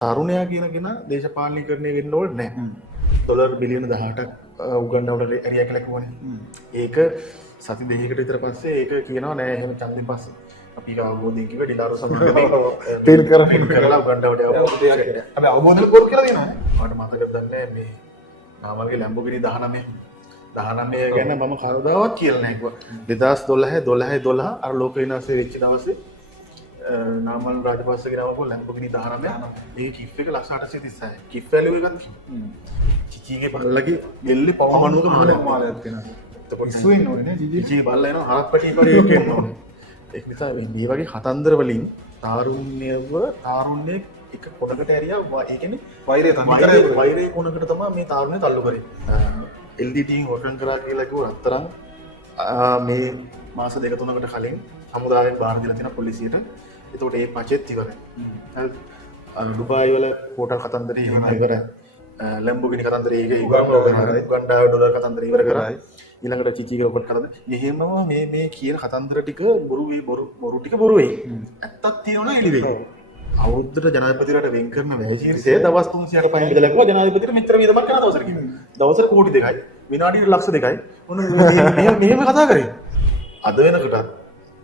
තරුණයා කියන කෙනා දේශපාලනීකරණය වෙන්න ඕනේ නැහැ. ඩොලර් බිලියන 18ක් උගන්වනවට ඇරියා කියලා කිව්වනේ. ඒක සති දෙකකට විතර පස්සේ ඒක කියනවා නෑ එහෙම ඡන්දෙන් පස්සේ. අපි අවබෝධයෙන් කිව්ව ඩිලාරු සමාගමේ තීල් කරලා උගන්වවට යවුවා. හැබැයි අවබෝධයෙන් කෝල් කියලා දෙනවා. මට මතකද දන්නේ මේ නාමල්ගේ ලැම්බෝගිනි 19 ගැන මම කවදාවත් කියලා නෑ කිව්වා. 2012 අර ලෝක විනාශය වෙච්ච දවසේ නාමල් රාජපක්ෂගේ නමක ලැම්බෝගිනි 19 මේක කිෆ් එක ලක්ෂ 836යි. කිෆ් වැලියු එකක් තියෙනවා. චිචිගේ බල්ලගේ බෙල්ලේ පවුම් 90ක මාලයක් තියෙනවා. එතකොට ඉස්සු වෙන්න ඕනේ නේ චිචිගේ බල්ලා එනවා හරක් පැටි වගේ එකක් එන්න ඕනේ. ඒක නිසා මේ වගේ කතන්දර වලින් තාරුණ්‍ය එක පොඩකට ඇරියා ඒ කියන්නේ වෛරය කොනකට තමයි මේ තාරුණ්‍ය තල්ලු කරේ. LDT හොරකම් කරා කියලා කිව්ව අතරම් මේ මාස දෙක තුනකට කලින් හමුදාවෙන් බාර දීලා තියෙන පොලිසියට. එතකොට ඒ පචෙත් ඉවරයි. ඩුබායි වල හෝටල් කතන්දරේ ඉවරයි. ලැම්බෝගිනි කතන්දරේ ඒක ඉවරයි. උගන්ඩා ඩොලර් කතන්දරේ ඉවර කරා. ඊළඟට චිචිගේ රොබට් කතන්දර. මෙහෙමම මේ කියන කතන්දර ටික බොරු ටික බොරු වෙයි. ඇත්තක් තියෙනවා එළි වෙයි. අවුරුද්දට ජනාධිපතිරට වෙන් කරන වැය ශීර්ෂය දවස් 300කට පයින් බෙදලා කිව්වා ජනාධිපතිට මෙච්චර වියදමක් කරන දවසට කිව්වා. දවසට කෝටි 2යි විනාඩියට ලක්ෂ 2යි. ඔන්න මෙහෙම කතා කරේ. අද වෙනකටත්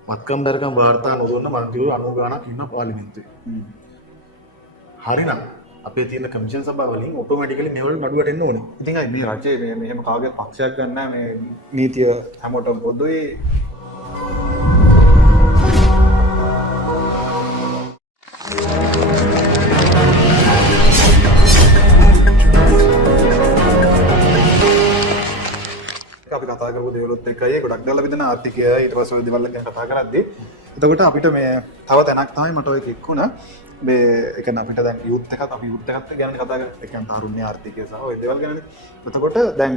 මත්කම් දරකම් වාර්තා නොදොන්න මන්ත්‍රීවරු 90 ගාණක් ඉන්න පාර්ලිමේන්තුවේ. හරිනම් අපේ තියෙන කමිෂන් සභාව වලින් ඔටෝමැටිකලි මේවල නඩුවට එන්න ඕනේ. ඉතින් මේ රජයේ මෙහෙම කාගේ පක්ෂයක් ගන්න නැහැ මේ නීතිය හැමෝටම පොදුයි. අපි කතා කරපු දේවලුත් එක්කයි ගොඩක් දාලා බෙදෙන ආර්ථිකය ඊට පස්සේ ඔය දේවල් ගැන කතා කරද්දී එතකොට අපිට මේ තව තැනක් තමයි මට ඔය කික්කුණා මේ ඒ කියන්නේ අපිට දැන් යූත් එකත් අපි යූත් එකත් ගැන කතා කරා ඒ කියන්නේ තරුණ ආර්ථිකය සහ ඔය දේවල් ගැනනේ. එතකොට දැන්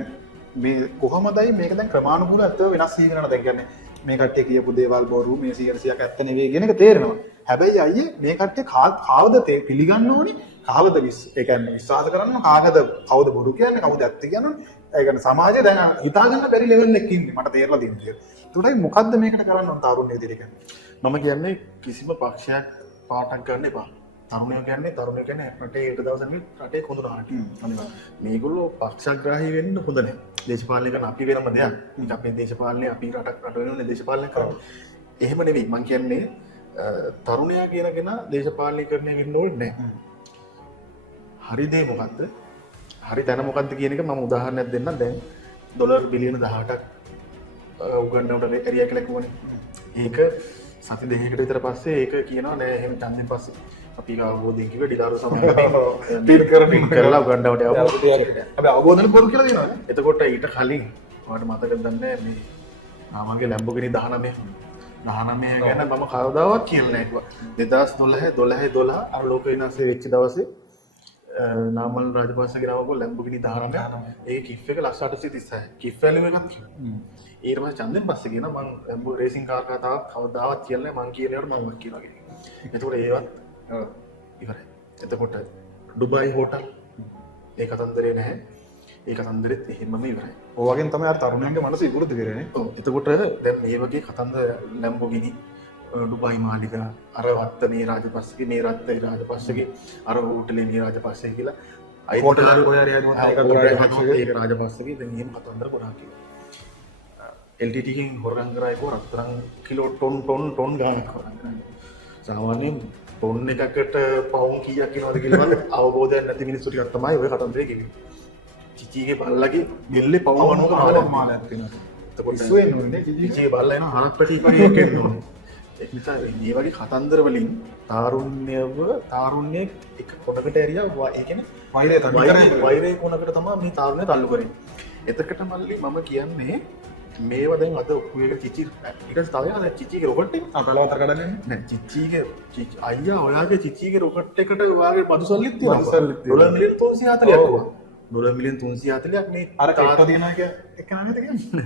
මේ කොහොමදයි මේක දැන් ක්‍රමානුකූලව ඇත්තව වෙනස් වීගෙන යනවා. දැන් කියන්නේ මේ කට්ටිය කියපු දේවල් බොරු මේ 100%ක් ඇත්ත නෙවෙයි කියන එක තේරෙනවා. හැබැයි අයියේ මේ කට්ටිය කාවද පිළිගන්න ඕනි කාවද ඒ කියන්නේ විශ්වාස කරන්න කාගද කවුද බොරු කියන්නේ කවුද ඇත්ත කියන්නේ ඒ කියන්නේ සමාජය දැන් හිතා ගන්න බැරි ලෙවල් එකක ඉන්නේ මට තේරලා තියෙන දේ. ඒකට මොකද්ද මේකට කරන්න ඕන තරුණ විදිහට කියන්නේ? මම කියන්නේ කිසිම පක්ෂයක් පාටක් ගන්න එපා. තරුණයෝ කියන්නේ රටේ ඊට දවසක් රටේ කොඳුනාට. මේගොල්ලෝ පක්ෂග්‍රාහී වෙන්න හොඳ නැහැ. දේශපාලනය කරන අපි වෙනම දෙයක්. අපේ දේශපාලනය අපි රට වෙනුවෙන් දේශපාලනය කරනවා. එහෙම නෙවෙයි. මම කියන්නේ තරුණයා කියන කෙනා දේශපාලනීකරණය වෙන්න ඕනේ නැහැ. හරි දේ මොකද්ද? හරි තැන මොකද්ද කියන එක මම උදාහරණයක් දෙන්නම්. දැන් ඩොලර් බිලියන 18ක් උගන්වනවට ඇරියා කියලා කිව්වනේ. ඒක සති දෙකකට විතර පස්සේ ඒක කියනවා නෑ එහෙම ඡන්දෙන් පස්සේ අපි අවබෝධයෙන් කිව්ව ඩිලාරු සමාගමේ තීල් කරලා උගන්වවට යවුවා. හැබැයි අවබෝධයෙන් බොරු කියලා දෙනවා. එතකොට ඊට කලින් ඔයාලට මතකද දන්නේ මේ නාමල්ගේ ලැම්බෝගිනි 19 ගැන මම කවදාවත් කියලා නෑ කිව්වා. 2012 අර ලෝක විනාශය වෙච්ච දවසේ නාමල් රාජපක්ෂගේ නමක ලැම්බෝගිනි 19 ඒක කිෆ් එක ලක්ෂ 836යි. කිෆ් වැලියු එකක් තියෙනවා. ඊට පස්සේ ඡන්දෙන් පස්සේ කියන මම ලැම්බෝ රේසින් කාර් කතාවක් කවදාවත් කියලා නෑ මං කියන ඒවාට මම කියලා ගේ. එතකොට ඒවත් ඉවරයි. එතකොට ඩුබායි හෝටල් ඒ කතන්දරේ නැහැ. ඒ කතන්දරෙත් එහෙමම ඉවරයි. ඔය වගේම තමයි අර තරුණයන්ගේ මනස ඉවුරුදු වෙරනේ. ඔව්. එතකොට දැන් මේ වගේ කතන්දර ලැම්බෝගිනි ඩුබායි මාලිගා අර වත්තනේ රාජපක්ෂගේ මේ රත්තරේ රාජපක්ෂගේ අර හෝටලේ මේ රාජපක්ෂගේ කියලා හෝටල් කොහේ හරි ඒක රාජපක්ෂගේ දැන් එහෙම කතන්දර ගොඩාක් කියනවා. LTT එකෙන් හොරගම් කරා ඒක රත්තරන් කිලෝ ටොන් ගානක් හොරගම් කරා. සාමාන්‍යයෙන් ටොන් එකකට පවුම් කීයක් වෙනවද කියලා අවබෝධයක් නැති මිනිස්සු ටිකක් තමයි ඔය කතන්දරේ කිව්වේ. චිචිගේ බල්ලගේ බෙල්ලේ පවුම් 90ක මාලයක් වෙනවා. එතකොට ඉස්සු වෙන්න ඕනේ චිචිගේ බල්ලා එනවා හරක් පැටි වගේ එකක් එන්න ඕනේ. ඒ නිසා මේ වගේ කතන්දර වලින් තාරුණ්‍ය එක කොටකට ඇරියා ඒ කියන්නේ වෛරය කොනකට තමයි මේ තාරුණ්‍ය තල්ලු කරන්නේ. එතකට මල්ලි මම කියන්නේ මේවා දැන් අද ඔක්කොම චිචි ඊට තව යන චිචිගේ රොකට් එක අපලවතර කඩන්නේ නෑ චිචිගේ අයියා ඔයාගේ චිචිගේ රොකට් එකට ඔයාගේ බදු සල්ලිත් තියෙනවා ඩොලර් මිලියන 340ක් වුණා ඩොලර් මිලියන 340ක් මේ අර තාත්තා තියනවා කිය එක නේද කියන්නේ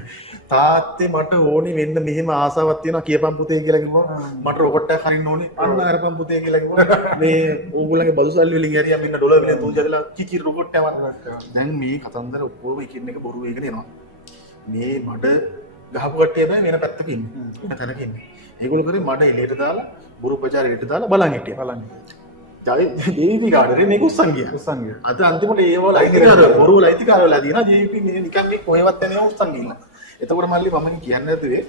තාත්තේ මට ඕනේ වෙන්න මෙහෙම ආසාවක් තියෙනවා කියපන් පුතේ කියලා කිව්වා මට රොකට් එකක් හරින්න ඕනේ අන්න අරපන් පුතේ කියලා කිව්වා මේ ඕගොල්ලන්ගේ බදු සල්ලි වලින් ඇරියා මෙන්න ඩොලර් මිලියන 340ක් චිචි රොකට් එකක් දැන් මේ කතන්දර ඔක්කොම එකින් එක බොරු වෙගෙන එනවා මේ මඩ ගහපු කට්ටිය තමයි වෙන පැත්තක ඉන්නේ වෙන තැනක ඉන්නේ ඒගොල්ලෝ කරේ මඩ එළියට දාලා බුරු ප්‍රචාරයට දාලා බලන් හිටියා ජීවිතී කාඩරේ මේක උස්සන් ගියා. උස්සන් ගියා. අද අන්තිමට ඒවල අයිතිකාරය බොරු වල අයිතිකාරයලා දිනා ජීවිතී මේ නිකන් මේ කොහෙවත් යන්නේ උස්සන් ගිහින්. එතකොට මල්ලි මම කියන්නේ නැතුවේ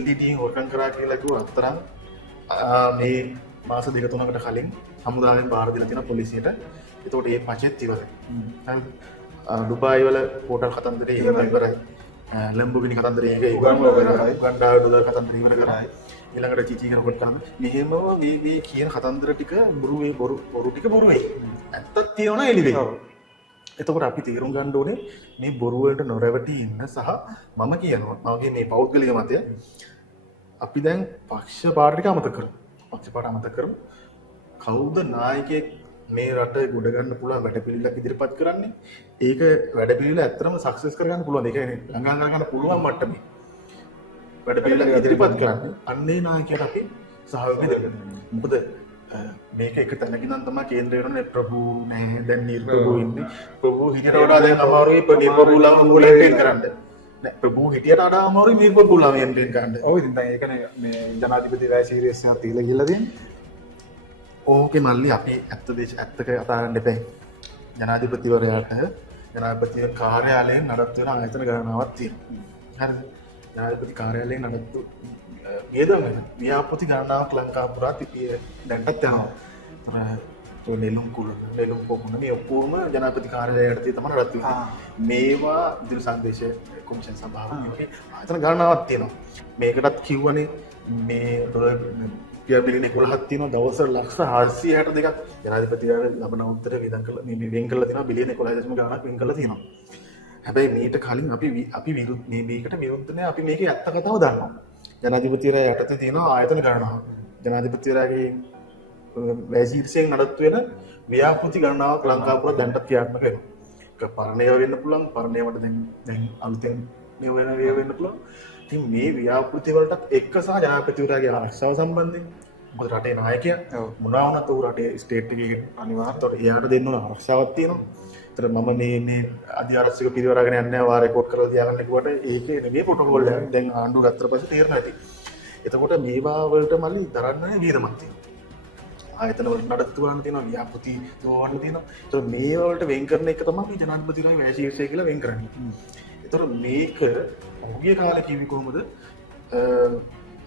LDT හොරකම් කරා කියලා කිව්ව අතරම් මේ මාස දෙක තුනකට කලින් හමුදාවෙන් බාර දීලා තියෙන පොලිසියට. එතකොට ඒ පචෙත් ඉවරයි. හරිද? ඩුබායි වල හෝටල් කතන්දරේ ඉවරයි. ලැම්බෝගිනි කතන්දරේ ඒක ඉවරයි. උගන්ඩා ඩොලර් කතන්දරේ ඉවර කරයි. ඊළඟට චීචී කරකොට කරන මෙහෙම මේ කියන කතන්දර ටික බොරු ටික බොරු වෙයි. ඇත්තක් තියෙනවා එළි වෙයි. එතකොට අපි තේරුම් ගන්න ඕනේ මේ බොරු වලට නොරැවටි ඉන්න සහ මම කියනවා මගේ මේ පෞද්ගලික මතය අපි දැන් පක්ෂ පාට ටික අමතක කරමු. පක්ෂ පාට අමතක කරමු. කවුද නායකයෙක් මේ රට ගොඩ ගන්න පුළුවන් වැඩපිළිවෙලක් ඉදිරිපත් කරන්නේ? ඒක වැඩපිළිවෙල ඇත්තටම සක්සස් කරගන්න පුළුවන්. ඒ කියන්නේ ළඟා කරගන්න පුළුවන් මට්ටමේ වැඩපිළිවෙලක් ඉදිරිපත් කරන්නේ. අන්නේ නායකයට අපි සහයෝගය දෙන්න. මොකද මේක එක තැනකින් නම් තමයි කේන්ද්‍රය වෙනනේ ප්‍රභූ නෑ දැන් නිර්ප්‍රභූ ඉන්නේ. ප්‍රභූ හිටියට වඩා දැන් අමාරුයි නිර්ප්‍රභූලාව මූලයෙන් කරන්න. නෑ ප්‍රභූ හිටියට වඩා අමාරුයි නිර්ප්‍රභූලාව මෙන්ටේන් කරන්න. ඔව් ඉතින් දැන් ඒකනේ මේ ජනාධිපති වැය සීරියස් එකක් තියලා ගිහලා තියෙන්නේ. ඕකේ මල්ලි අපි ඇත්තක කතා කරන්න එපා. ජනාධිපතිවරයාට ජනාධිපති කාර්යාලයෙන් නඩත්තු වෙන ආයතන ගණනාවක් තියෙනවා. හරිද? ජනාධිපති කාර්යාලයෙන් නඩත්තු වියදම් වෙන ව්‍යාපෘති ගණනාවක් ලංකාව පුරා දැන්ටත් යනවා. නෙළුම් කුළුණ නෙළුම් පොකුණ මේ ඔක්කොම ජනාධිපති කාර්යාලය යටතේ තමයි නඩත්තු වෙන්නේ. මේවා ඉදිරි සංදේශ කොමිෂන් සභාව මේකේ ආයතන ගණනාවක් තියෙනවා. මේකටත් කිව්වනේ මේ බිලියන 11ක් තියෙනවා දවසට ලක්ෂ 462ක් ජනාධිපතිවරයාට ලබන උත්තර වියදම් කළා මේ වෙන් කළා තියෙනවා බිලියන 11.0 ගණනක් වෙන් කළා තියෙනවා. හැබැයි මීට කලින් අපි විරුද්ධ මේකට විරුද්ධ නැහැ. අපි මේකේ ඇත්ත කතාව දන්නවා. ජනාධිපතිවරයා යටතේ තියෙන ආයතන ගණනාව. ජනාධිපතිවරයාගේ වැය ශීර්ෂයෙන් නඩත්තු වෙන ව්‍යාපෘති ගණනාවක් ලංකාව පුරා දැන්ටත් ක්‍රියාත්මක වෙනවා. ඒක පරණේව වෙන්න පුළුවන්. පරණේවට දැන් අලුතෙන් මේ වෙන්න පුළුවන්. ඉතින් මේ ව්‍යාපෘති වලටත් එක්ක සහ ජනාධිපතිවරයාගේ ආරක්ෂාව සම්බන්ධයෙන් මොකද රටේ නායකයා මොනවා වුණත් ඌ රටේ ස්ටේට් එකේ අනිවාර්යයෙන්ම එයාට දෙන්න ඕන ආරක්ෂාවක් තියෙනවා. ඒතර මම මේ අධ්‍යාරක්ෂක පිරිවරාගෙන යන්නේ නැහැ වා රෙකෝඩ් කරලා තියාගන්න කිව්වට ඒකේ නෙමෙයි ප්‍රොටෝකෝල් එක. දැන් ආණ්ඩුව ගත්තට පස්සේ තේරෙනවා ඇති. එතකොට මේවා වලට මල්ලි දරන්නේ වියදමක් තියෙනවා. ආයතන වලට නඩත්තු ගන්න තියෙනවා ව්‍යාපෘති ගන්න තියෙනවා. ඒතර මේ වලට වෙන් කරන එක තමයි මේ ජනාධිපතිතුමාගේ වැය ශීර්ෂය කියලා වෙන් කරන්නේ. ඒතර මේක ඔහුගේ කාලේ කිවි කොහොමද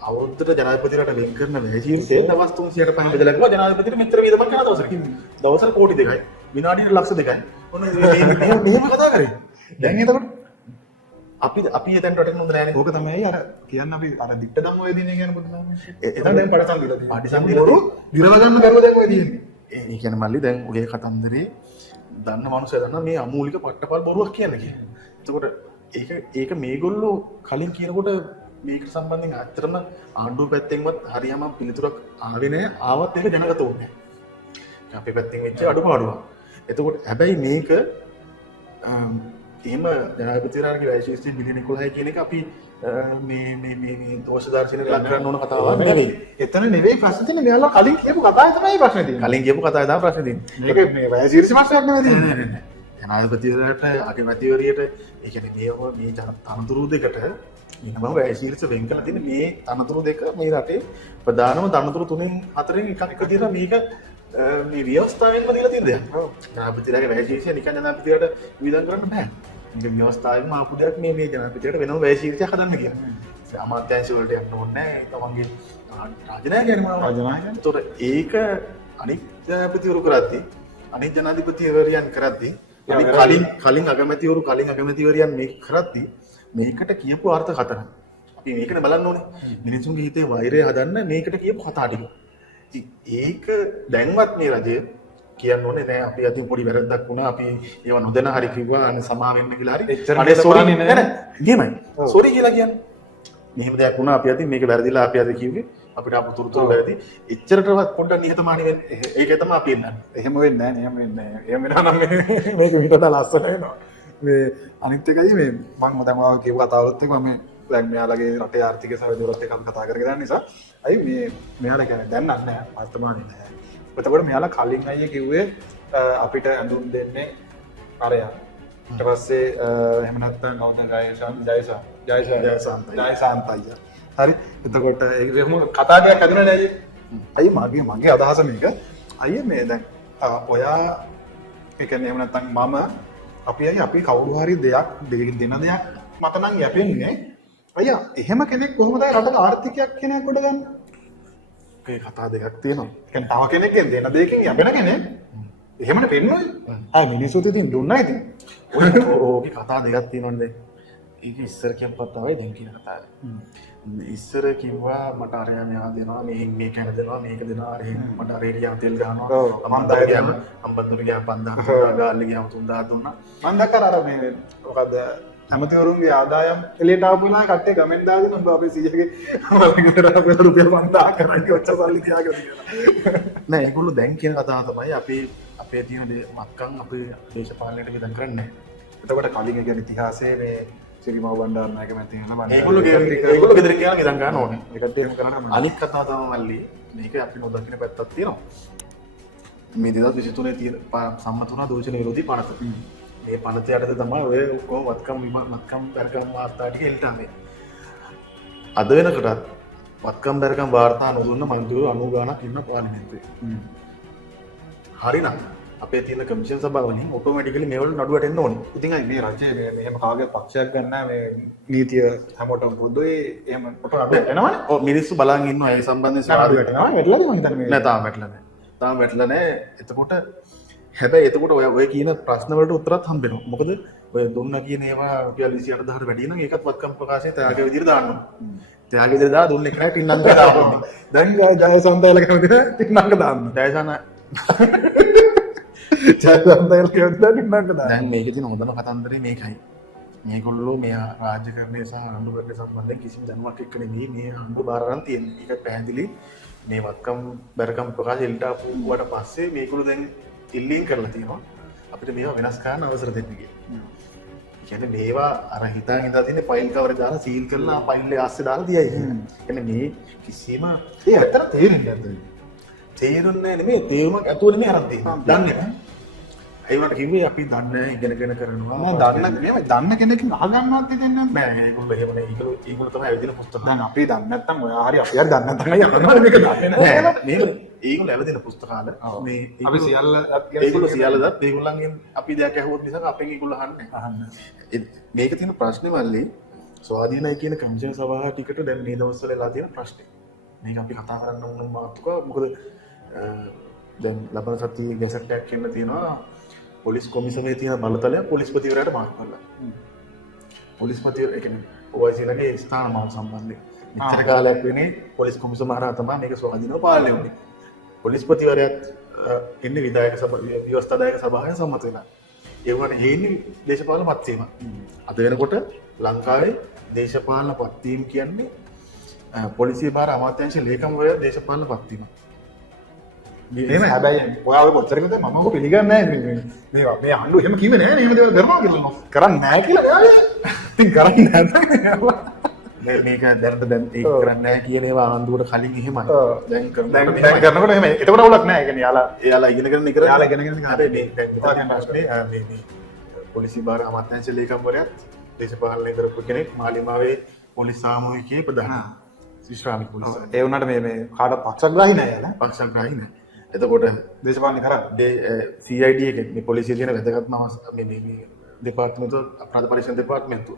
අවුරුද්දට ජනාධිපතිරට වෙන් කරන වැය ශීර්ෂය දවස් 300කට පහ බෙදලා ගියා ජනාධිපතිට මෙතර වියදමක් කරන දවසට. දවසට කෝටි 2යි විනාඩියට ලක්ෂ 2යි. ඔන්න මෙහෙම කතා කරේ. දැන් එතකොට අපි එතනට රටේ හොඳ නැහැ නේ. ඕක තමයි අර කියන්න අපි අර දිට්ට දම් ඔය දිනේ කියන පොත තමයි. එතන දැන් පඩසම් දීලා තියෙනවා. පඩසම් දීලා විරව ගන්න බැරුව දැන් ඔය දිනේ. ඒ කියන්නේ මල්ලි දැන් ඔය කතන්දරේ දන්න මනුස්සය දන්නා මේ අමූලික පට්ටපල් බොරුවක් කියන්නේ කියලා. එතකොට ඒක මේගොල්ලෝ කලින් කියනකොට මේක සම්බන්ධයෙන් ඇත්තටම ආණ්ඩුව පැත්තෙන්වත් හරියම පිළිතුරක් ආවේ නැහැ. ආවත් ඒක දැනගත ඕනේ. අපේ පැත්තෙන් වෙච්ච අඩුපාඩුවක්. එතකොට හැබැයි මේක එහෙම ජනාධිපතිවරයාගේ වැය ශීර්ෂය බිලියන 11 කියන එක අපි මේ දෝෂ දර්ශනයට ලක් කරන්න ඕන කතාවක් නෙවෙයි. එතන නෙවෙයි ප්‍රශ්නේ තියෙන්නේ. මෙයාලා කලින් කියපු කතාවේ තමයි ප්‍රශ්නේ තියෙන්නේ. කලින් කියපු කතාවේ තමයි ප්‍රශ්නේ තියෙන්නේ. මේක මේ වැය ශීර්ෂ ප්‍රශ්නයක් නෙවෙයි තියෙන්නේ. ජනාධිපතිවරයාට අගමැතිවරියට ඒ කියන්නේ මේ තනතුරු දෙකට මම වැය ශීර්ෂ වෙන් කරලා තියෙන මේ තනතුරු දෙක මේ රටේ ප්‍රධානම තනතුරු 3-4න් එකක් විදිහට මේක මේ ව්‍යවස්ථාවෙන්ම දීලා තියෙන දෙයක්. ජනාධිපතිවරයාගේ වැය ශීර්ෂය නිකන් ජනාධිපතිවරයාට වියදම් කරන්න බෑ. මේක ව්‍යවස්ථාවෙන්ම ආපු දෙයක් මේ ජනාධිපතිවරයාට වෙනම වැය ශීර්ෂයක් හදන්න කියලා. අමාත්‍යාංශ වලට යන්න ඕනේ නැහැ. තමන්ගේ රාජනායකයන් මොනවා රාජනායකයන්. ඒතකොට ඒක අනිත් ජනාධිපතිවරු කරද්දී අනිත් ජනාධිපතිවරයන් කරද්දී කලින් අගමැතිවරයන් මේක කරද්දී මේකට කියපු අර්ථකථන අපි මේකට බලන්න ඕනේ. මිනිසුන්ගේ හිතේ වෛරය හදන්න මේකට කියපු කතා ටික. ඒක දැන්වත් මේ රජය කියන්න ඕනේ නෑ අපි අතින් පොඩි වැරද්දක් වුණා අපි ඒව නොදැන හරි කිව්වා අනේ සමා වෙන්න කියලා හරි අනේ සෝරි නෑ එහෙමයි සෝරි කියලා කියන්නේ මෙහෙම දෙයක් වුණා අපි අතින් මේක වැරදිලා අපි අද කිව්වේ අපිට ආපු තුරුතුරු වැරදි එච්චරටවත් පොඩ්ඩක් නිහතමානී වෙන්න ඒකේ තමයි අපි එන්නේ එහෙම වෙන්නේ නෑ එහෙම වෙනා නම් මේක විතරට ලස්සන වෙනවා මේ අනිත් එකයි මේ මම දැන් ඔයාලා කියපු කතාවලත් එක්ක මම දැන් මෙයාලගේ රටේ ආර්ථික සහයෝගයත් එක්ක අපි කතා කරගෙන යන නිසා අයි මේ මෙයාලා කියන්නේ දැන් නැහැ වර්තමානයේ නැහැ. එතකොට මෙයාලා කලින් අයියේ කිව්වේ අපිට ඇඳුම් දෙන්නේ අරයා. ඊට පස්සේ එහෙම නැත්නම් කවුද ජයසාන්ත අයියා. හරි. එතකොට ඒක කතා දෙයක් හදනනේ අයියේ. අයි මගේ අදහස මේක අයිය මේ දැන් ඔයා ඒ කියන්නේ එහෙම නැත්නම් මම අපි කවුරු හරි දෙයක් දෙන දෙයක් මත නම් යැපෙන්නේ අයියා එහෙම කෙනෙක් කොහොමද රටට ආර්ථිකයක් කෙනෙක් කොට ගන්න? ඒ කතා දෙකක් තියෙනවා. ඒ කියන්නේ තව කෙනෙක්ගෙන් දෙන දෙයකින් යැපෙන කෙනෙක් එහෙමනේ පෙන්නන්නේ. මිනිස්සුත් ඉතින් දුන්නා ඉතින්. ඕකේ කතා දෙකක් තියෙනවනේ. ඒක ඉස්සර කියපුවත් තමයි දැන් කියන කතාව. ඉස්සර කිව්වා මට අරයා මෙහා දෙනවා මේ කැන දෙනවා මේක දෙනවා මට රේඩියා තෙල් ගහනවා මම දාලා ගියාම අම්බන්තොට ගියාම 5000 ගාල්ල ගියාම 3000 දුන්නා. මම දැක්කා අර මේ මොකද ඇමතිවරුන්ගේ ආදායම් එළියට ආපු වෙලාවේ කට්ටිය කමෙන්ට් දාගෙන උඹ අපේ සීජගේ වලකට රුපියල් 5000 කරන්නේ ඔච්චර සල්ලි තියාගෙන කියලා. නෑ ඒගොල්ලෝ දැන් කියන කතාව තමයි අපේ තියෙන මක්කම් අපේ දේශපාලනයට විදන් කරන්නේ. එතකොට කලින් කියන ඉතිහාසයේ මේ සිරිමව බණ්ඩාරනායක මැතිතුමා බලන්න. ඒගොල්ලෝ ගෙදරින් කියලා ගිදන් ගන්න ඕනේ. ඒකට එහෙම කරන්න අනිත් කතාව තමයි මල්ලි මේක අපි නොදකින පැත්තක් තියෙනවා. මේ 2023 තියෙන සම්මත වුණා දූෂණ විරෝධී පනත. මේ පනත යටතේ තමයි ඔය ඔක්කොම වත්කම් දරකම් වාර්තා ටික එල්ට ආවේ. අද වෙනකොටත් වත්කම් දරකම් වාර්තා නොදුන්න මන්ත්‍රීවරු 90 ගාණක් ඉන්න පාර්ලිමේන්තුවේ. හරිනම් අපේ තියෙන කමිෂන් සභාවලින් ඔටෝමැටිකලි මේවල නඩුවට එන්න ඕනේ. ඉතින් මේ රජයේ මේ මෙහෙම කාගේ පක්ෂයක් ගන්න මේ නීතිය හැමෝටම පොදුයි එහෙම ඔටෝ නඩුවට එනවනේ. ඔව් මිනිස්සු බලන් ඉන්නවා ඒ සම්බන්ධයෙන් නඩුවට එනවා. වැටලාද මං හිතන්නේ මේ. නෑ තාම වැටලා නෑ. තාම වැටලා නෑ. එතකොට හැබැයි එතකොට ඔය කියන ප්‍රශ්න වලට උත්තරත් හම්බෙනවා. මොකද ඔය දුන්න කියන ඒවා රුපියල් 28000ට වැඩි නම් ඒකත් වත්කම් ප්‍රකාශයේ තයාගේ විදිහට දාන්න ඕනේ. තයාගේ විදිහට දාලා දුන්නේ නැහැ ටින්නංග දාන්න. දැන් ජයසන්තයල කැමතිද ටින්නංග දාන්න. ජයසන ජයසන්තයල කැමතිද ටින්නංග දාන්න. දැන් මේකේ තියෙන හොඳම කතන්දරේ මේකයි. මේගොල්ලෝ මේ රාජ්‍යකරණය සහ ආණ්ඩුකරණය සම්බන්ධයෙන් කිසිම දැනුමක් එක්ක නෙමෙයි මේ ආණ්ඩුව බාර ගන්න තියෙන්නේ. ඒක පැහැදිලි. මේ වත්කම් බැරකම් ප්‍රකාශ එල්ට ආපුවට පස්සේ මේගොල්ලෝ දැන් ඉල්ලීම් කරලා තියෙනවා අපිට මේවා වෙනස් කරන්න අවසර දෙන්න කියලා. කියන්නේ මේවා අර හිතාගෙන ඉඳලා තියෙන ෆයිල් කවර් දාලා සීල් කරලා ෆයිල් එක ASCII දාලා තියයි කියන්නේ. කියන්නේ මේ කිසිම ඒ ඇත්තට තේරෙන්නේ නැද්ද? තේරුන්නේ නෙමෙයි තේරුමක් ඇතුව නෙමෙයි අරන් තියෙන්නේ. දන්නේ නැහැ. ඒ වුණාට කිව්වේ අපි දන්නේ ඉගෙනගෙන කරනවා. මම දන්න කෙනෙක්ගෙන් අහගන්නවත් දෙන්නේ නැහැ. නෑ ඒගොල්ලෝ එහෙම නේ. ඒගොල්ලෝ තමයි ඇවිදින පුස්තක. දැන් අපි දන්නේ නැත්නම් ඔය හරි අපි හරි දන්නේ නැත්නම් යනවා මේක දන්නේ නැහැ. මේක ඒගොල්ලෝ ඇවිදින පුස්තකාල මේ අපි සියල්ල ඒගොල්ලෝ සියල්ලදත් ඒගොල්ලන්ගෙන් අපි දෙයක් ඇහුවොත් නිසා අපෙන් ඒගොල්ලෝ අහන්නේ. මේක තියෙන ප්‍රශ්නේ මල්ලි ස්වාධීනයි කියන කමිෂන් සභාව ටිකට දැන් මේ දවස්වල එලා තියෙන ප්‍රශ්නේ. මේක අපි කතා කරන්න ඕන මාතෘකාව. මොකද දැන් ලබන සතියේ ගැසට් එකක් එන්න තියෙනවා. පොලිස් කොමිසමේ තියෙන බලතලය පොලිස්පතිවරයාට මාර්ක් කරලා. පොලිස්පතිවරයා ඒ කියන්නේ OIC-ලගේ ස්ථාන මාර්ග සම්බන්ධයෙන්. මෙච්චර කාලයක් වෙන්නේ පොලිස් කොමිසම හරහා තමයි මේක ස්වාධීනව පාලනය වුනේ. පොලිස්පතිවරයාත් ඉන්නේ විධායක සභාවේ ව්‍යවස්ථාදායක සභාවේ සම්මත වෙලා. ඒ වුණාට හේන්නේ දේශපාලන පත්වීම. අද වෙනකොට ලංකාවේ දේශපාලන පත්වීම කියන්නේ පොලිසිය භාර අමාත්‍යාංශ ලේකම්වරයා දේශපාලන පත්වීම. එහෙම හැබැයි ඔයාව කොච්චර කිව්වද මම ඔක පිළිගන්නේ නැහැ මේ ආණ්ඩුව එහෙම කිව්වේ නැහැ නේ එහෙම දේවල් කරනවා කියලා කරන්නේ නැහැ කියලා ඔයාලා ඉතින් කරන්නේ නැහැ මේක දැනට දැන් ඒක කරන්නේ නැහැ කියන ඒවා ආණ්ඩුවට කලින් එහෙමයි දැන් කරනකොට එහෙම එතකොට අවුලක් නැහැ ඒ කියන්නේ එයාලා ඉගෙනගෙන ඉකර යාලා ඉගෙනගෙන හැබැයි මේ දැන් ප්‍රශ්නේ මේ පොලිසිය භාර අමාත්‍යාංශ ලේකම්වරයාත් දේශපාලනය කරපු කෙනෙක් මාලිමාවේ පොලිස් සාමූහිකයේ ප්‍රධාන ශ්‍රාමික පොලිස් ඒ වුණාට මේ කාට පක්ෂග්‍රාහී නැහැ යාලා පක්ෂග්‍රාහී නැහැ. එතකොට දේශපාලනය කරන්නේ CID එකේ මේ පොලිසිය කියන වැදගත්ම මේ දෙපාර්තමේන්තුව අපරාධ පරීක්ෂණ දෙපාර්තමේන්තුව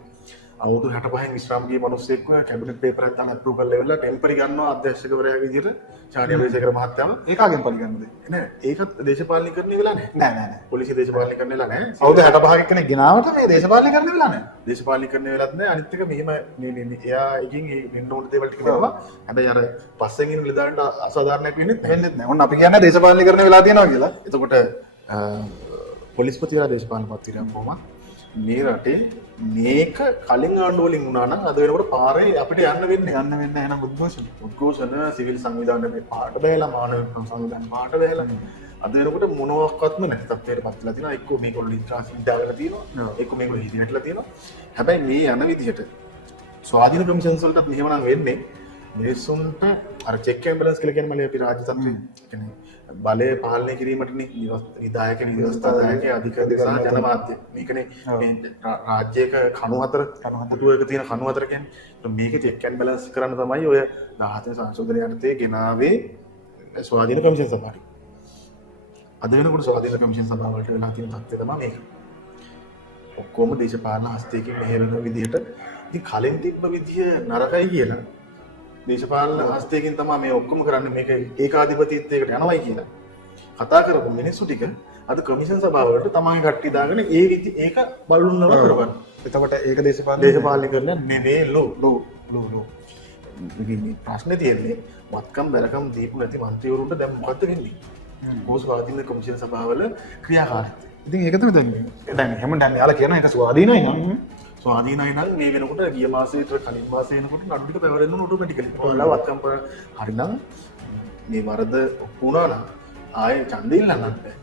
අවුරුදු 65න් විශ්‍රාම ගිය මිනිස්සෙක්ව කැබිනට් පේපර් එකක් දාලා අප්‍රූව් කරලා ඉවරලා ටෙම්පරරි ගන්නවා අධ්‍යක්ෂකවරයාගේ විදිහට චාර්ලි අබේසේකර මහත්තයාම ඒකාගෙන් පරිගන්නද නෑ ඒකත් දේශපාලනීකරණය වෙලා නෑ පොලිසිය දේශපාලනීකරණය වෙලා නෑ අවුරුදු 65 කෙනෙක් ගෙනාවට මේ දේශපාලනීකරණය වෙලා නෑ දේශපාලනීකරණය වෙලත් නෑ අනිත් එක මෙහෙම මේ එයා එකකින් ඒ වෙන්න ඕන දේවල් ටික කරනවා හැබැයි අර පස්සෙන් ඉන්න නිලධාරීන්ට අසාධාරණයක් වෙන්නේ නෑ ඔන්න අපි කියන්නේ දේශපාලනීකරණය වෙලා තියෙනවා කියලා එතකොට පොලිස්පතිවරයා දේශපාලනපතිවරයා කොහොමද මේ රටේ මේක කලින් ආණ්ඩුව වලින් වුණා නම් අද වෙනකොට පාරේ අපිට යන්න වෙන්නේ එහෙනම් උද්ඝෝෂණ සිවිල් සංවිධාන මේ පාට බෑලා මානව සංවිධාන පාට බෑලා අද වෙනකොට මොනවාක්වත්ම නැති තත්ත්වයකට පත් වෙලා තියෙනවා එක්ක මේගොල්ලෝ ඉන්ට්‍රාන්ස් දාලා තියෙනවා එක්ක මේගොල්ලෝ හිරියටලා තියෙනවා හැබැයි මේ යන විදිහට ස්වාධීන කමිෂන්ස් වලටත් මෙහෙම නම් වෙන්නේ මිනිස්සුන්ට අර චෙක් ඇන්ඩ් බැලන්ස් කියලා කියන්නේ මලේ අපි රාජ්‍ය තත්ත්වය කියන්නේ බලය පාලනය කිරීමටනේ විධායක නිවස්ථාදායක අධිකාරිය සහ ජනමාධ්‍ය මේකනේ මේ රාජ්‍යයක කණු හතර පුටුවක තියෙන කණු හතර කියන්නේ මේක චෙක් ඇන්ඩ් බැලන්ස් කරන්න තමයි ඔය 17 සංශෝධනය යටතේ ගෙනාවේ ස්වාධීන කමිෂන් සභාවට. අද වෙනකොට ස්වාධීන කමිෂන් සභාවට වෙලා තියෙන තත්ත්වය තමයි මේක. ඔක්කොම දේශපාලන හස්තයකින් මෙහෙරන විදිහට ඉතින් කලින් තිබ්බ විදිය නරකයි කියලා දේශපාලන හස්තයකින් තමයි මේ ඔක්කොම කරන්නේ මේක ඒකාධිපතිත්වයකට යනවයි කියලා කතා කරපු මිනිස්සු ටික අද කමිෂන් සභාවලට තමයි කට්ටිය දාගෙන ඒක බලුන්නව කරගන්න. එතකොට ඒක දේශපාලනය කරන නෙවෙයි ලෝ ප්‍රශ්නේ තියෙන්නේ වත්කම් බැලකම් දීපු නැති මන්ත්‍රීවරුන්ට දැන් මොකද්ද වෙන්නේ? ස්වාධීන කමිෂන් සභාවල ක්‍රියාකාරීත්වය. ඉතින් ඒක තමයි දැන් එහෙම දැන් යාලා කියන එක ස්වාධීනයි නම් ස්වාධීනයි නම් මේ වෙනකොට ගිය මාසෙට කලින් මාසෙ වෙනකොට නඩු ටික පැවරෙන්න ඕන ඔටෝමැටිකලි. ඔයාලා වත්කම් හරිනම් මේ වරද වුණා නම් ආයේ ඡන්දෙ ඉල්ලන්නත් බෑ.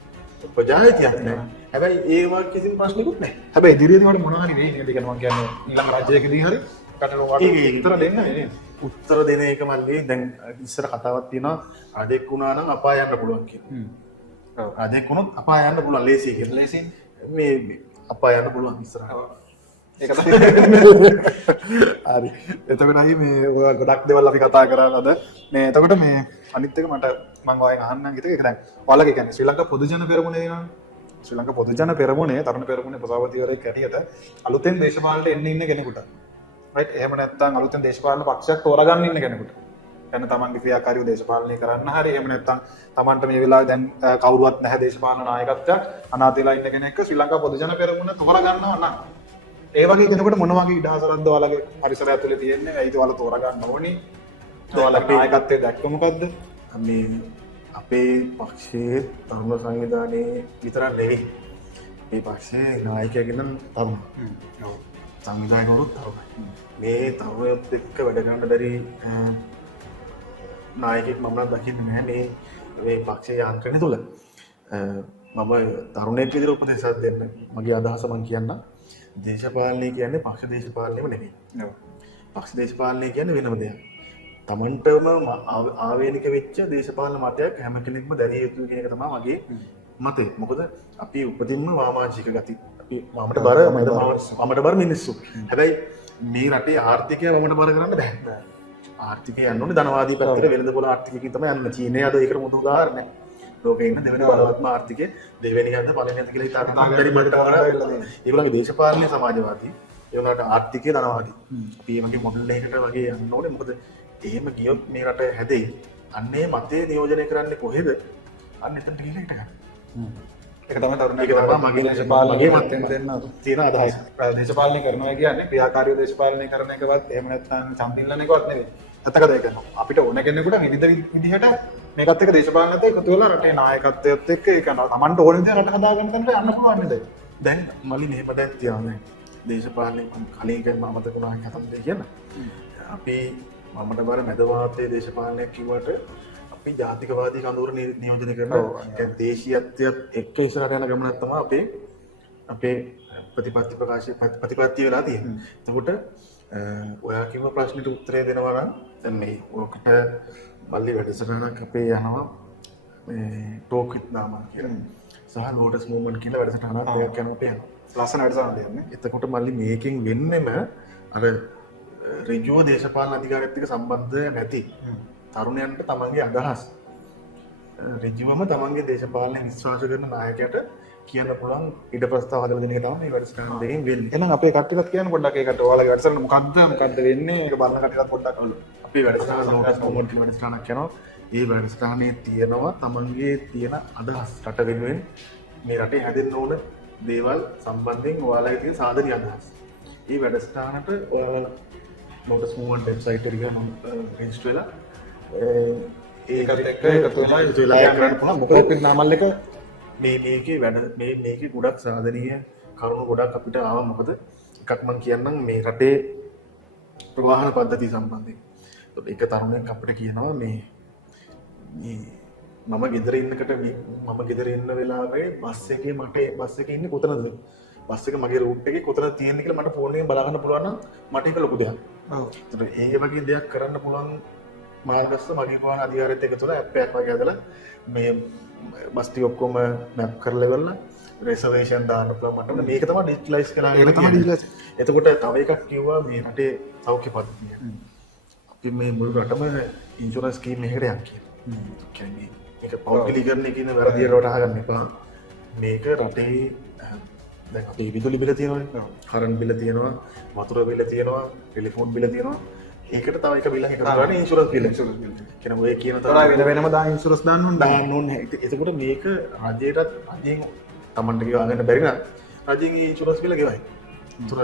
ප්‍රජාහිතයක් නෑ. හැබැයි ඒවා කිසිම ප්‍රශ්නකුත් නෑ. හැබැයි ඉදිරියේදී වල මොනවා හරි වෙයි නේද කියන මම කියන්නේ ඊළඟ රාජ්‍යයකදී හරි කටට උත්තර දෙන්න නේ. උත්තර දෙන එක මල්ලේ දැන් ඉස්සර කතාවක් තියෙනවා රජෙක් වුණා නම් අපාය යන්න පුළුවන් කියලා. රජෙක් වුණොත් අපාය යන්න පුළුවන් ලේසියි කියලා. ලේසියි. මේ අපාය යන්න පුළුවන් ඉස්සරහට. ඒක තමයි. හරි. එතකොටයි මේ ඔය ගොඩක් දේවල් අපි කතා කරා අද. මේ එතකොට මේ අනිත් එක මට මම ඔයගෙන් අහන්නම් හිතේ ඒක දැන් ඔයාලගේ කියන්නේ ශ්‍රී ලංකා පොදු ජන පෙරමුණේ නේද? ශ්‍රී ලංකා පොදු ජන පෙරමුණේ තරුණ පෙරමුණේ ප්‍රසාවතිවරයෙක් හැටියට අලුතෙන් දේශපාලනයට එන්න ඉන්න කෙනෙකුට රයිට් එහෙම නැත්නම් අලුතෙන් දේශපාලන පක්ෂයක් තෝරාගන්න ඉන්න කෙනෙකුට එන්න තමන්ගේ ක්‍රියාකාරීව දේශපාලනය කරන්න හරි එහෙම නැත්නම් තමන්ට මේ වෙලාවේ දැන් කවුරුවත් නැහැ දේශපාලන නායකත්වයක් අනාථ වෙලා ඉන්න කෙනෙක් ශ්‍රී ලංකා පොදු ජන පෙරමුණ තෝරාගන්නවා නම් ඒ වගේ කෙනෙකුට මොන වගේ ඉඩහසරක්ද ඔයාලගේ පරිසරය ඇතුලේ තියෙන්නේ? ඇයිද ඔයාලා තෝරාගන්න ඕනි? ඔයාලගේ නායකත්වයේ දැක්ක මොකද්ද? මේ අපේ පක්ෂයේ තරුණ සංවිධානයේ විතරක් නෙවෙයි. මේ පක්ෂයේ නායකයෙක්ගෙන තරුණ. සංවිධායකවරුත් තරුණයි. මේ තරුණයොත් එක්ක වැඩ කරන්න බැරි නායකයෙක් මම නම් දකින්නේ නැහැ මේ පක්ෂයේ යාන්ත්‍රණය තුල. මම තරුණයෙක් විදිහට උපදේශයක් දෙන්න. මගේ අදහස මම කියන්නම්. දේශපාලනය කියන්නේ පක්ෂ දේශපාලනයම නෙවෙයි. පක්ෂ දේශපාලනය කියන්නේ වෙනම දෙයක්. තමන්ටම ආවේනික වෙච්ච දේශපාලන මතයක් හැම කෙනෙක්ම දැනිය යුතුයි කියන එක තමයි මගේ මතය. මොකද අපි උපතින්ම වාමාංශික ගති. අපි වමට බර මිනිස්සු. හැබැයි මේ රටේ ආර්ථිකය වමට බර කරන්න බෑ. ආර්ථිකය යන්න ඕනේ ධනවාදී පැත්තට වෙළඳපොළ ආර්ථිකයකින් තමයි යන්නේ. චීනය අද ඒකට මුදු උදාහරණයක්. ලෝකේ ඉන්න දෙවෙනි බලවත්ම ආර්ථිකය දෙවෙනි ගන්න පළවෙනි අත කියලා හිතාගෙන බැරි මඩට කරලා ඒගොල්ලන්ගේ දේශපාලනය සමාජවාදී ඒ වුණාට ආර්ථිකය ධනවාදී. අපි මේ වගේ මොඩල් එකකට වගේ යන්න ඕනේ. මොකද එහෙම ගියොත් මේ රට හැදෙයි. අන්නේ මතේ නියෝජනය කරන්නේ කොහෙද? අන්න එතනට ගිහින් හිට ගන්න. ඒක තමයි තරුණයෙක් මගේ දේශපාලනයේ මතෙන් දෙන්න තියෙන අදහස. දේශපාලනය කරනවා කියන්නේ ක්‍රියාකාරීව දේශපාලනය කරන එකවත් එහෙම නැත්නම් සම්පිල්ලන එකවත් නෙවෙයි. ඇත්තකද ඒක නෝ. අපිට ඕන කෙනෙකුට විවිධ විදිහට මේකත් එක්ක දේශපාලනයත් එකතු වෙලා රටේ නායකත්වයත් එක්ක ඒක තමන්ට ඕන විදිහට රට හදාගන්න තැනට යන්න පුළුවන් නේද? දැන් මලි මෙහෙම දැන් තියෙනවා. දේශපාලනය කලින් මම මතක වුණා කතන්දේ කියන. අපි මමට බර මැදවාතයේ දේශපාලනයක් කිව්වට අපි ජාතිකවාදී කඳවුර නියෝජනය කරනවා. දැන් දේශීයත්වයත් එක්ක ඉස්සරහට යන ගමනක් තමයි අපේ ප්‍රතිපත්ති වෙලා තියෙන්නේ. එතකොට ඔයා කිව්ව ප්‍රශ්නෙට උත්තරය දෙනවා නම් දැන් මේ ඔකට මල්ලි වැඩසටහනක් අපේ යනවා මේ ටෝක් විත් නාමල් කියලා. සහ ලෝටස් මූවමන්ට් කියලා වැඩසටහනක් දෙයක් යනවා අපේ යනවා. ලස්සන වැඩසටහනක් යන්නේ. එතකොට මල්ලි මේකෙන් වෙන්නෙම අර ඍජුව දේශපාලන අධිකාරියත් එක්ක සම්බන්ධ නැති තරුණයන්ට තමන්ගේ අදහස් ඍජුවම තමන්ගේ දේශපාලන විශ්වාස කරන නායකයට කියන්න පුළුවන් ඉඩ ප්‍රස්තාව හදලා දෙන එක තමයි මේ වැඩසටහන දෙකෙන් වෙන්නේ. එහෙනම් අපේ කට්ටියත් කියන්න පොඩ්ඩක් ඒකට ඔයාලගේ වැඩසටහන මොකද්ද වෙන්නේ? ඒක බලන කට්ටියත් පොඩ්ඩක් අහන්න. අපේ වැඩසටහන ලෝකස් කොමන්ට් කියලා වැඩසටහනක් යනවා. ඒ වැඩසටහනේ තියෙනවා තමන්ගේ තියෙන අදහස් රට වෙනුවෙන් මේ රටේ හැදෙන්න ඕන දේවල් සම්බන්ධයෙන් ඔයාලගේ තියෙන සාධනීය අදහස්. මේ වැඩසටහනට ඔයාලා ලෝටස් මූවමන්ට් වෙබ්සයිට් එක ගිහම රෙජිස්ටර් වෙලා ඒකත් එක්ක එකතු වෙලා කරන්න පුළුවන්. මොකද නාමල් එක මේකේ වැඩ මේකේ ගොඩක් සාධනීය කරුණු ගොඩක් අපිට ආවා. මොකද එකක් මම කියන්නම් මේ රටේ ප්‍රවාහන පද්ධතිය සම්බන්ධයෙන්. ඒක තරුණයෙක් අපිට කියනවා මේ මම ගෙදර ඉන්න වෙලාවේ බස් එකේ බස් එකේ ඉන්නේ කොතනද? බස් එක මගේ රූට් එකේ කොතනද තියෙන්නේ කියලා මට ෆෝන් එකෙන් බලා ගන්න පුළුවන් නම් මට ඒක ලොකු දෙයක්. ඔව්. ඒතර ඒ වගේ දෙයක් කරන්න පුළුවන් මාර්ගස්ස මගේ වාහන අධිකාරියත් එක්ක තුන ඇප් එකක් වගේ හදලා මේ බස් ටික ඔක්කොම මැප් කරලා ඉවරලා රිසර්වේෂන් දාන්න පුළුවන් මට. මේක තමයි ඩිජිටලයිස් කරන්න. ඒක තමයි ඩිජිටලයිස්. එතකොට තව එකක් කිව්වා මේ රටේ සෞඛ්‍ය පද්ධතිය. අපි මේ මුළු රටම ඉන්ෂුරන්ස් ස්කීම් එකකට යන්න කියලා. කියන්නේ මේක පෞද්ගලීකරණය කියන වැරදියට වටහා ගන්න එපා. මේක රටේ දැන් අපේ විදුලි බිල තියෙනවානේ. කරන්ට් බිල තියෙනවා, වතුර බිල තියෙනවා, ටෙලිෆෝන් බිල තියෙනවා. ඒකට තව එක බිලක් එකතු කරන්නේ ඉන්ෂුරන්ස් බිල. කියන ඔය කියන තරම් වෙනම දා ඉන්ෂුරන්ස් දාන්න ඕනේ. එතකොට මේක රජයටත් රජයෙන් Tamanට ගෙවා ගන්න බැරි නම් රජයෙන් ඒ ඉන්ෂුරන්ස් බිල ගෙවයි. ඒතර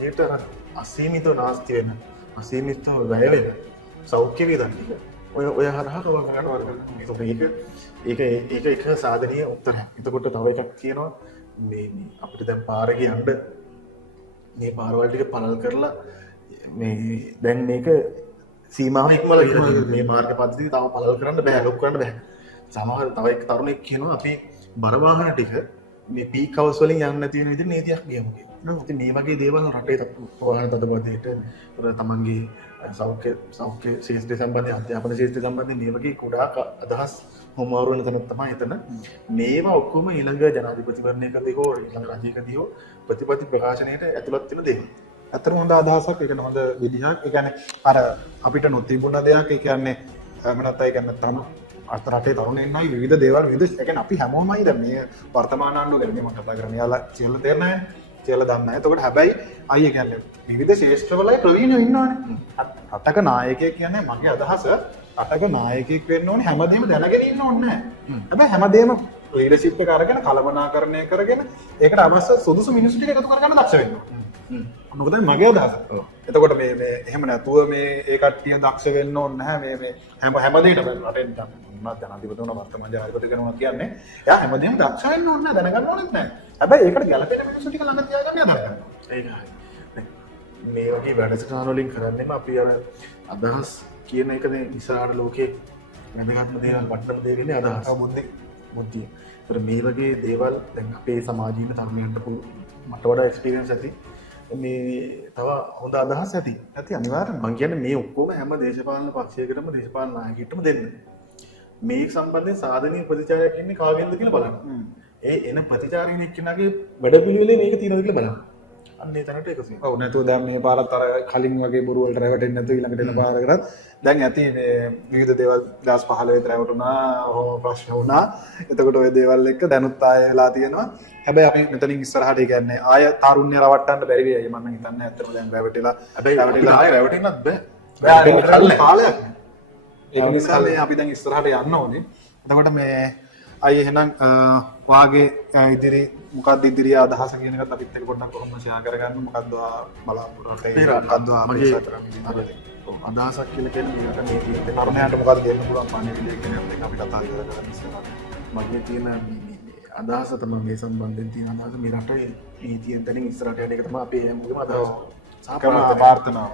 රජයට අසීමිතව නාස්ති වෙන, අසීමිතව වැය වෙන සෞඛ්‍ය වියදම් ඔය හරහා කව ගන්න. ඒක එක සාධනීය උත්තරයක්. එතකොට තව එකක් කියනවා මේ අපිට දැන් පාරේ යන්න මේ පාරවල් ටික පළල් කරලා මේ දැන් මේක සීමාව ඉක්මවලා ගිහින් මේ මාර්ග පද්ධතිය තව පළල් කරන්න බෑ, ලොක් කරන්න බෑ. සමහර තව එක තරුණෙක් කියනවා අපි බර වාහන ටික මේ පීක් හවුස් වලින් යන්න නැති වෙන විදිහට නීතියක් ගියමු කියලා. ඉතින් මේ වගේ දේවල් රටේ වාහන තදබදයට තමන්ගේ සෞඛ්‍ය ශාස්ත්‍රය සම්බන්ධයෙන් අධ්‍යාපන ශාස්ත්‍රය සම්බන්ධයෙන් මේ වගේ කුඩා අදහස් හොමාරු වෙන තැනක් තමයි එතන. මේවා ඔක්කොම ඊළඟ ජනාධිපතිවරණයකදී හෝ ඊළඟ රජයකදී හෝ ප්‍රතිපත්ති ප්‍රකාශනයට ඇතුළත් වෙන දේවල්. ඇත්තටම හොඳ අදහසක්. ඒක හොඳ විදිහක්. ඒ කියන්නේ අර අපිට නොතිබුණ දෙයක්. ඒ කියන්නේ මනත් ඒ කියන්නේ තම අතරටේ තරුණයින්යි විවිධ දේවල් විවිධ. ඒ කියන්නේ අපි හැමෝමයි දැන් මේ වර්තමාන ආණ්ඩුව ගැන මම කතා කරන්නේ. යාලා කියලා තේරෙන්නේ නැහැ. කියලා දන්නේ නැහැ. එතකොට හැබැයි අයියේ කියන්නේ විවිධ ශාස්ත්‍රවලයි ප්‍රවීණයෝ ඉන්නවනේ. රටක නායකයෙක් කියන්නේ මගේ අදහස රටක නායකයෙක් වෙන්න ඕනේ හැමදේම දැනගෙන ඉන්න ඕනේ නැහැ. හැබැයි හැමදේම ලීඩර්ෂිප් එක අරගෙන කළමනාකරණය කරගෙන ඒකට අවශ්‍ය සුදුසු මිනිස්සු ටික එකතු කරගන්න දක්ෂ වෙන්න ඕනේ. මොකද මගේ අදහස. එතකොට මේ එහෙම නැතුව මේ ඒ කට්ටිය දක්ෂ වෙන්න ඕනේ නැහැ. මේ හැමදේටම රටෙන් උනත් ජනාධිපති වුණා වර්තමාන ජනාධිපති කෙනෙක් කියන්නේ එයා හැමදේම දක්ෂ වෙන්න ඕනේ නැහැ. දැනගන්න ඕනෙත් නැහැ. හැබැයි ඒකට ගැළපෙන මිනිස්සු ටික ළඟ තියාගන්න යනවා. ඒකයි. මේ වගේ වැඩසටහන වලින් කරන්නේම අපි අර අදහස් කියන එකනේ ඉස්සරහට ලෝකේ වැදගත්ම දේවල් වටිනම දේ වෙන්නේ අදහස්. මුද්දිය. ඒතර මේ වගේ දේවල් දැන් අපේ සමාජීය තරුණයන්ට මට වඩා එක්ස්පීරියන්ස් ඇති. මේ තව හොඳ අදහස් ඇති. ඇති අනිවාර්යයෙන්ම. මම කියන්නේ මේ ඔක්කොම හැම දේශපාලන පක්ෂයකටම දේශපාලන නායකයෙක්ටම දෙන්න. මේ සම්බන්ධයෙන් සාධනීය ප්‍රතිචාරයක් ඉන්නේ කාගෙන්ද කියලා බලන්න. ඒ එන ප්‍රතිචාරයෙන් එක්කෙනාගේ වැඩපිළිවෙලේ මේක තියෙනවද කියලා බලන්න. අන්න ඒ තැනට එකතු වෙනවා. ඔව් නැතුව දැන් මේ පාරත් අර කලින් වගේ බොරු වලට රැවටෙන්නේ නැතුව ඊළඟට එන පාරකටත් දැන් ඇති මේ විවිධ දේවල් 2015 විතර රැවටුණා, ප්‍රශ්න වුණා. එතකොට ওই දේවල් එක්ක දැනුත් ආය වෙලා තියෙනවා. හැබැයි අපි මෙතනින් ඉස්සරහට කියන්නේ ආය තාරුණ්‍ය රවට්ටන්න බැරි වෙයි මම හිතන්නේ. ඇත්තටම දැන් රැවටිලා ආය රැවටෙන්නත් බෑ. කාලයක්. ඒක නිසා මේ අපි දැන් ඉස්සරහට යන්න ඕනේ. එතකොට මේ අය එහෙනම් වාගේ ඉදිරි මොකක්ද ඉදිරි අදහස කියන එකත් අපිත් එක්ක පොඩ්ඩක් කොහොමද ෂෙයා කරගන්න මොකක්ද බලාපොරොත්තු වෙන්නේ මොකක්ද මගේ අදහසක් කියලා කියන්නේ මේ තියෙන කරුණයට මොකක්ද දෙන්න පුළුවන් පණිවිඩය කියන එක අපි කතා කරගන්න ඉස්සරහට මගේ තියෙන අදහස තමයි මේ සම්බන්ධයෙන් තියෙන අදහස මේ රටේ නීතියෙන් තනින් ඉස්සරහට යන එක තමයි අපේ හැමෝගෙම අදහස ප්‍රාර්ථනාව.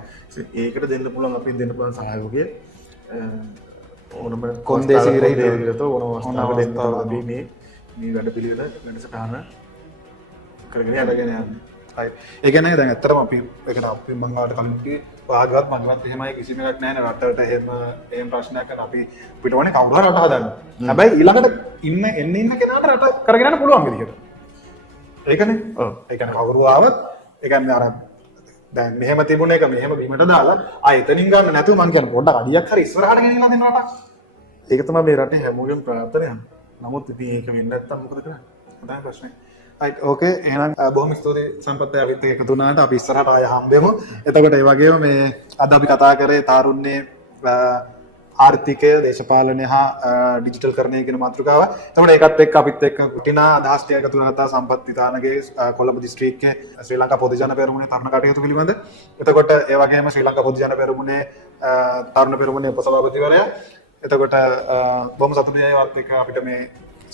ඒකට දෙන්න පුළුවන් අපි දෙන්න පුළුවන් සහයෝගය ඕනම කොන්දේසි විරහිත ඕනම අවස්ථාවක දෙන්න අපි මේ වැඩ පිළිවෙල වැඩසටහන කරගෙන යන්නේ. හරි. ඒ කියන්නේ දැන් ඇත්තටම අපි ඒකට අපි මම ආවට කලින් කිව්වේ වාගවත් මගවත් එහෙමයි කිසිම එකක් නැහැ නේ රටට එහෙම ප්‍රශ්නයක් කරන අපි පිට වනේ කවුරු හරි රට හදන්න. හැබැයි ඊළඟට ඉන්න කෙනාට රට කරගෙන යන්න පුළුවන් විදිහට. ඒකනේ. ඔව්. ඒ කියන්නේ කවුරු ආවත් ඒ කියන්නේ අර දැන් මෙහෙම තිබුණ එක මෙහෙම බිමට දාලා එතනින් ගන්න නැතුව මම කියන්නේ පොඩ්ඩක් අඩියක් හරි ඉස්සරහට ගෙනියලා දෙන්න රටක්. ඒක තමයි මේ රටේ හැමෝගෙම ප්‍රාර්ථනය. නමුත් ඉතින් ඒක වෙන්නේ නැත්තම් මොකද කරන්නේ? තමයි ප්‍රශ්නේ. right okay එහෙනම් බොහොම ස්තුතියි සම්පත් අපිත් එක්ක එකතු වුණාට අපි ඉස්සරහට ආය හම්බෙමු. එතකොට ඒ වගේම මේ අද අපි කතා කරේ තාරුණ්‍යයේ ආර්ථිකය දේශපාලනය හා ඩිජිටල් කරණය කියන මාතෘකාව. එතකොට ඒකත් එක්ක අපිත් එක්ක කුටිනා අදහස් ටික එකතු කරගත්තා සම්පත් විතානගේ කොළඹ දිස්ත්‍රික්කයේ ශ්‍රී ලංකා පොදු ජන පෙරමුණේ තරුණ කටයුතු පිළිබඳ. එතකොට ඒ වගේම ශ්‍රී ලංකා පොදු ජන පෙරමුණේ තරුණ පෙරමුණේ උපසභාපතිවරයා. එතකොට බොහොම සතුටුයි ඒවත් එක්ක අපිට මේ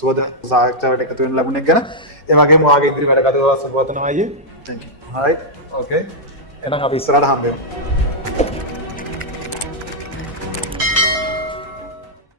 සුවද සාකච්ඡාවට එකතු වෙන්න ලැබුණ එක ගැන. ඒ වගේම ඔයාගේ ඉදිරි වැඩ කටයුතු සුබවතනවා අයියේ. thank you. right okay එහෙනම් අපි ඉස්සරහට හම්බෙමු.